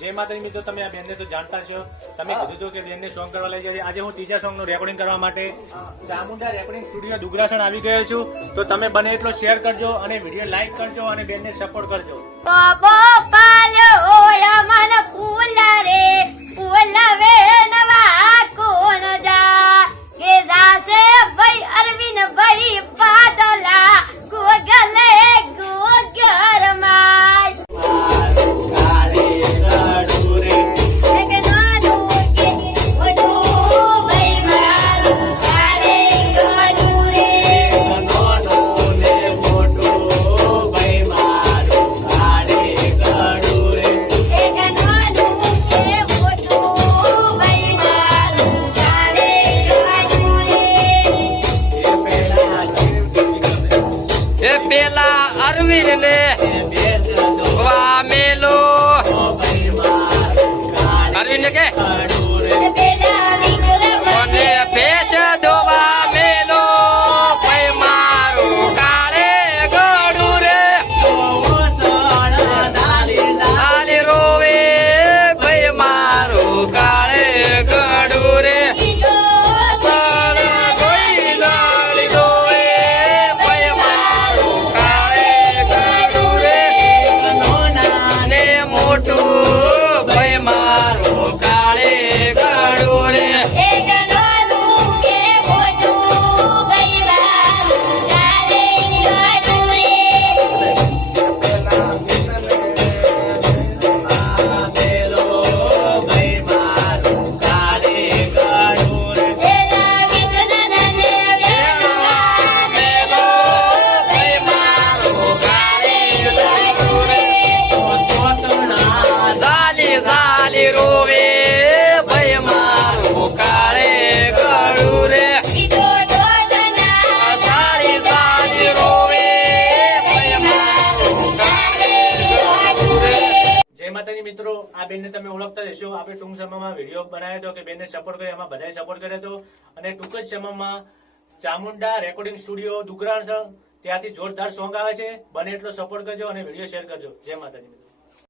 જય માતાજી મિત્રો, તમે આ બેનને તો જાણતા છો. તમે કીધું હતું કે બેનને સોંગ કરવા લઈ જાય. આજે હું ત્રીજા સોંગ નું રેકોર્ડિંગ કરવા માટે ચામુંડા રેકોર્ડિંગ સ્ટુડિયો દુગરાસણ આવી ગયો છું. તો તમે બને એટલો શેર કરજો અને વિડીયો લાઈક કરજો અને બેનને સપોર્ટ કરજો. પેલા અરવિંદ ને વામેલો અરવિંદ ને કે મને ભેજ દોવા મેલો ભાઈ મારું કાળે ગળું રે આલી રોવે ભાઈ મારું કાળે ગળું રે રોવે ભાઈ મારું કાળે ગળું રે સારી સારી રોવે ભાઈ મારું કાળે ગળું રે. જય માતાજી મિત્રો, આ બેનને તમે ઓળખતા જશો. આપણે ટૂંક સમયમાં વિડીયો બનાવ્યો હતો કે બેનને સપોર્ટ કર્યો, એમાં બધાએ સપોર્ટ કર્યો હતો. અને ટૂંક જ સમયમાં ચામુંડા રેકોર્ડિંગ સ્ટુડિયો દુગરાસણ ત્યાંથી જોરદાર સોંગ આવે છે. બને એટલો સપોર્ટ કરજો અને વિડીયો શેર કરજો. જય માતાજી મિત્રો.